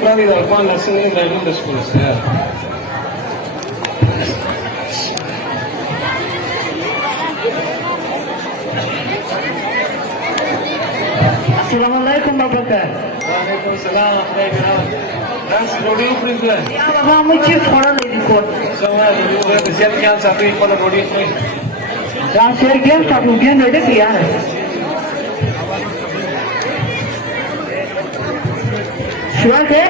comprare dal quando se ne dai non scusa. Assalamualaikum Bapak. Waalaikumsalam. That's Rodi Prince. Ya Bapak muci foran lagi kot. Sama you siap kan satu pada Rodi Prince. Dan share game satu game ada dia. Sure ke?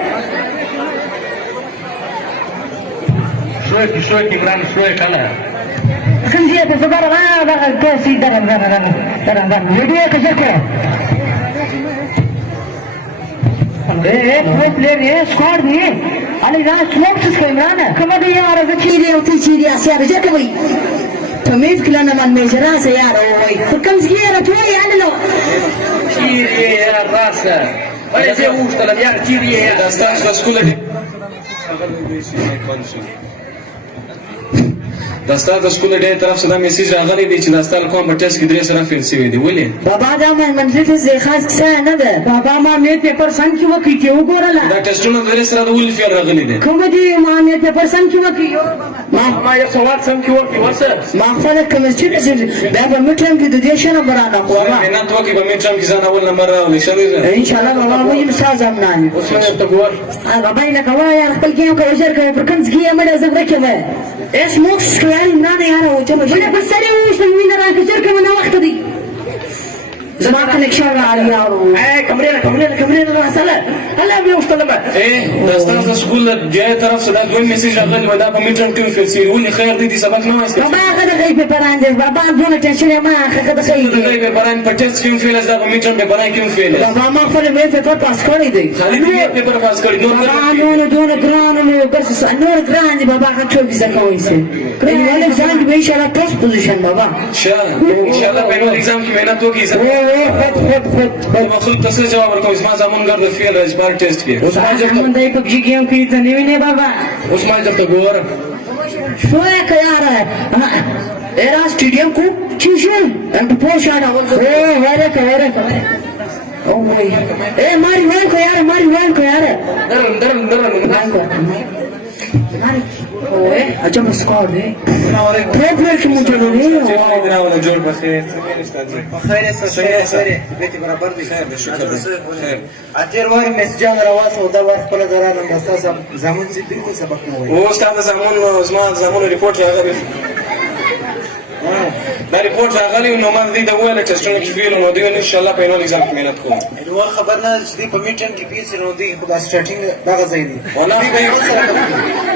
Sure gran sure kana. Kan dia tu sekarang dah ke si dalam. Video kerja ke? एक प्लेयर है स्क्वाड भी है अली रात स्मोक से इमरान है कमर यार ऐसे चीरी होती चीरी आसिया बजे के भाई तमीज खिलाना मन में जरा से यार ओए कम से यार तो यार लो चीरी यार रास अरे से उठला यार चीरी यार दस्तान स्कूल है دستار د سکول ډېر طرف څخه میسج راغلی دی چې دستار کوم په ټیسټ کې درې سره فیل شوی دی ولې بابا دا منځ ته زه خاص څه نه ده بابا ما مې پیپر سم کې وکړي چې وګورله دا ټیسټونه درې سره د ولې فیل راغلی دی کوم دی ما مې پیپر سم کې وکړي ما یو سوال سم کې وکړي وسه ما خپل کیمستري کې دا په میټرم کې د دې شنه برانه کوه نه تو کې په میټرم کې ځان اول نمبر راولې شوی ان شاء الله بابا مې مساز امنان اوس مې ته ګور بابا نه کوه یار خپل کې کوي ځر کوي پر کنځ کې مړ زبر کې مې اس موکس کوي نه یار وته بل بس سره وښه وینه راکې ځر کوي نه وخت دی زما کنیکشن راځي یارو اے کمرې راسله هلا به وشتلم اے دستار د سکول د طرف څخه دوه میسج راغلی و دا په میټرم کې فیل شوی ولې خیر دی سبق نه وایي بابا هغه د غیب پران دې بابا دونه ټینشن ما هغه د د غیب پران په ټیسټ کې فیل دا په میټرم کې پران کې فیل بابا ما خپل مې پیپر پاس کړی دی خالي دې پیپر پاس کړی نو دونه ګران نو بس نور ګران دی بابا هغه څو ویزه کوي سي کله ولې ځان دې ان شاء الله پوسټ پوزیشن بابا ان شاء الله په ایگزام کې مهنت وکړي مخلوق ته څه جواب ورکوم اسما زمون ګرځي فیل راځي بار ټیسټ کې اوس ما زمون دای په گیم کې ته نه ویني بابا اوس ما ته ګور شو یار era stadium ko chishel and poshana oh where oh boy eh mari wan ko yaar daran mari oh acha squad hai player ki mujhe nahi ولا جوړ بخیر خیر بیت برابر دي خیر اخر وار مسجان راواسه دا وخت په لګرا نن تاسو زمون چې دغه سبق نه وای او استاد زمون ریپورت راغلی دا ریپورت راغلی نو ما دې دا ویل ټیسټونه کې ویل نو دوی ان شاء الله په نو ایگزام کې مهنت کوم نو خبر نه چې په میټن کې پیس نو دی خدا سټارټینګ دا ځای دی والله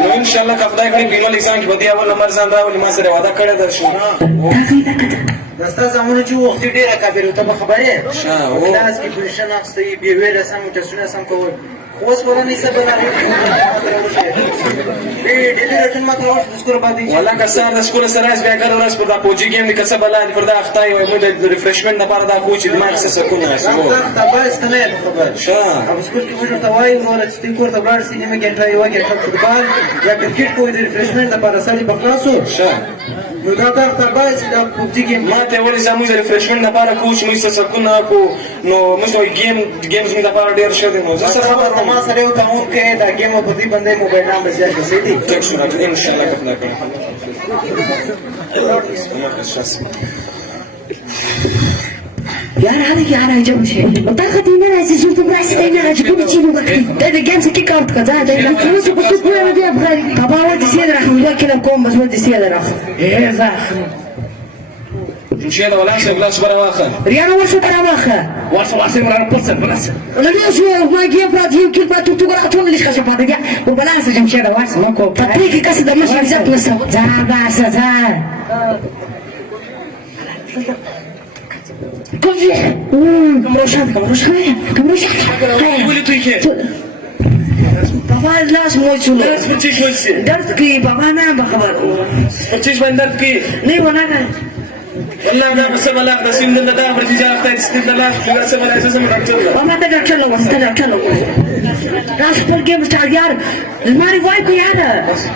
نو ان شاء الله خدای کړي په نو ایگزام کې به دی اول نمبر ځان راولي ما سره وعده کړی درشو دستا زمونه چې وخت ډیره کابل ته خبره او کلاس کې پوزیشن اخستې بي ویل سم ټیسټونه سم کوي خو اوس ورنه څه بل ډیلی رټن ما ته اوس سکور باندې والله کسان د سکول سره اس بیا کار راس پر دا پوجي گیم د کسب بلاد پر دا اخته وي مو د ریفرشمنت لپاره دا کوچ دماغ څه سکون راسي دا به استنه خبر شاه اب سکول کې وړو توای نو چې کور ته بلار سینما کې انټرای وکړي فوتبال یا کرکټ کوی د ریفرشمنت لپاره سړي بخلاصو شاه نو دا کار ته باید چې دا پوجي گیم ما ته ولې زموږ ریفرشمنت لپاره کوچ مې څه سکون کو نو موږ گیمز مې لپاره ډیر شه دي نو زه سره ما سره یو تعاون کې دا گیم په دې باندې موبایل نمبر ځای کې دي ټیک شو ان شاء الله کتنا کوي यार هذا क्या रहा है जब मुझे बता खती मेरा ऐसे सूट पर ऐसे नहीं रहा जो कुछ चीज़ होगा ده गेम से किक आउट कर जा ده क्यों से कुछ पूरा में दिया भाई कबाव दसिया रहा हुआ كده كوم بس ما دसिया رहा ايه ذا ان شاء الله ولا شيء بلاش برا واخر رياض وش ترى واخر واسه مرة بس ولا ليش ما جيب بعد يمكن بعد تقول ليش خشب بعد ده وبلاش جمشي ده واسه ما كو تطريق كسر ده مش بالذات بس ذا بس ذا كوفي كمروشات قولي تويكي بابا لاش موجود درس بتيش وجسي درس كي بابا ما بخبر بتيش من درس كي नहीं होना ना والله انا بس بلاغ بس من ده برجي جاك تستنى لا بس بلاغ اساسا من دكتور بابا ده دكتور لو راس पर गेम स्टार्ट यार हमारी वाइफ को यार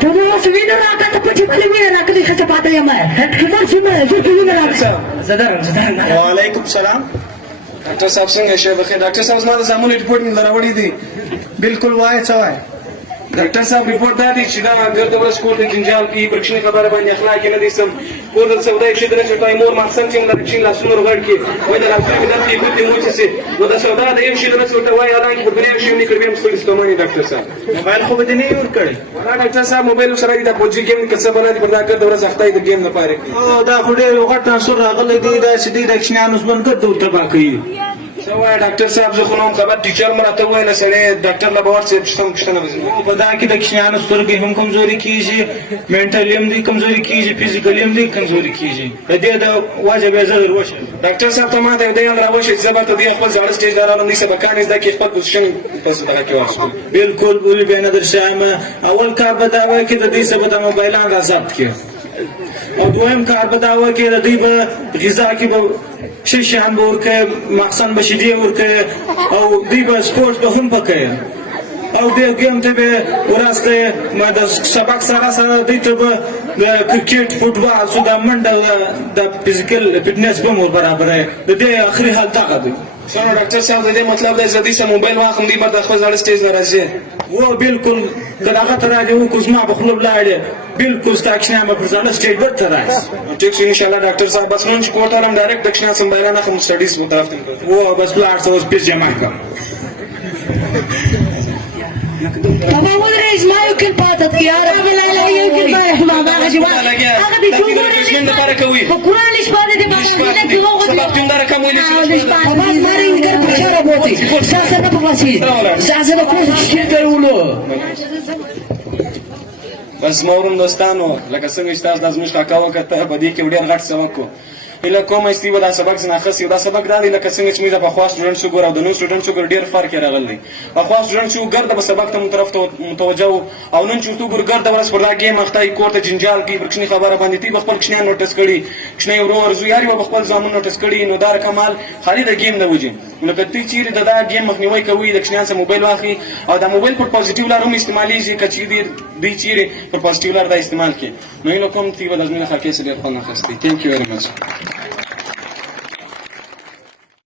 तो वो सुविधा रखा तो कुछ भले में रखा तो खचा पाते हैं मैं खबर सुन जो सुविधा रखा وعليكم السلام ډاکټر صاحب څنګه شي بخیر ډاکټر صاحب زما د زامنو ریپورټ مې راوړی دی بالکل وای څه وای ډاکټر صاحب ریپورټ دا دی چې دا ګرد ورځ کور ته جنجال کوي پر کښنې خبره باندې اخلاق یې نه دی سم کور ته سودا یې ښه درسه کوي مور محسن چې موږ د کښین لاسونه ورغړ کړي وایي د لاسونه مې داسې یې ګوتې موچې سي نو د سودا د یو شي درسه ورته وایي حالانکې په دنیا کښې یې نه کړي بیا هم ستړي ستوماني ډاکټر صاحب موبایل خو به دې نه یې ورکړی ډاکټر صاحب موبایل سره دا پوجي گیم کې څه بنا دي پر دا ګرد ورځ اخته د گیم نه پاره او دا خو ډېر غټ عنصر راغلی دی دا چې دی د کښینیانو ژوند ګرد ور تباه کوي څه وایي ډاکټر صاحب زه خو نه وم خبر ټیچر مې راته وویله سړی ډاکټر له به ورسې پوښتنه به زما په دا کې د کښینیانو سترګې هم کمزوري کېږي منټلي هم دوی کمزوري کېږي فزیکلي هم دوی کمزوري کېږي د دې د وجه بیا زه در وشم ډاکټر صاحب ته ما ته یو دی یاد راوشي چې زه به ته دوی خپل زاړه سټېج ته راغلم دوی سبقان یې زده کړي خپل پوزیشن پس دغه کې واخلو بالکل ولې بیا نه در شم اول کار به دا وایي چې د دوی څه به د موبایلان را ضبط کړي او دویم کار به دا وایي چې د دوی به غذا کې به ښه شیان به ورکوي مخصن به شیدې ورکوي او دوی به سپورټ به هم پکوي او دې ګیم ته به ورسته ما د سبق سره سره دوی ته به د کرکټ فوټبال سو د منډه د فزیکل فټنس به مو برابره د دې اخري حال دغه دی سره ډاکټر صاحب د دې مطلب دی زه دوی سره موبایل واخلم دوی به د خپل زاړه سټېج نه راځي و بالکل که دغه ته راځي وکړو زما به خوله ولاړې بالکل ستا کښینیان به پر زاړه سټېج بېرته راشي ټیک شو انشاءالله ډاکټر صاحب بس نن چې کور ته رم ډایرکټ د کښینیان څخه موبایلان اخلم سټډیز په طرف ته و بس ولاړ شه اوس پیس جمع کړه بابا ودرېږ ما یو کل پاتت کې یاره بله لا یو کل ما رحمه هغه جواب هغه دې ټول کښین دپاره کوي خو قرآن شپه دې سبق تم دا رقم ویلی بابا زما رنګ په چاره بوتي ساسه نه په واسي ساسه د کوم څه ته ولو بس ما ورم دوستانو لکه څنګه چې تاسو د زموږ کاکا وکړه په دې کې ډېر غټ سبق و هیله کوم چې دوی به دا سبق ځنه اخیستی دا سبق دا دی لکه څنګه چې موږ د پخوا سټوډنټس وګورو او د نن سټوډنټس وګورو ډېر فرق یې راغلی دی پخوا سټوډنټس وو ګرده به سبق ته طرف ته متوجه وو او نن چې ورته وګورو ګرده ورځ پر دا ګیم اخته وي کور ته جنجال کوي پر کښنې خبره باندې دوی به خپل کښنیان نوټس کړي کښنی ورور زوی هر یو به خپل زامن نوټس کړي نو دا کمال خالي د ګیم نه وجي لکه دوی چیرې د دا ګیم مخنیوی کوي د کښنیان څخه موبایل واخلي او دا موبایل پر پازیټیو لار هم استعمالیږي که چیرې دوی چیرې پر پازیټیو لار دا استعمال کړي نو هیله کوم دوی به د زموږ له خلکۍ څخه ډېر خوند اخیستی تھینک یو ویری مچ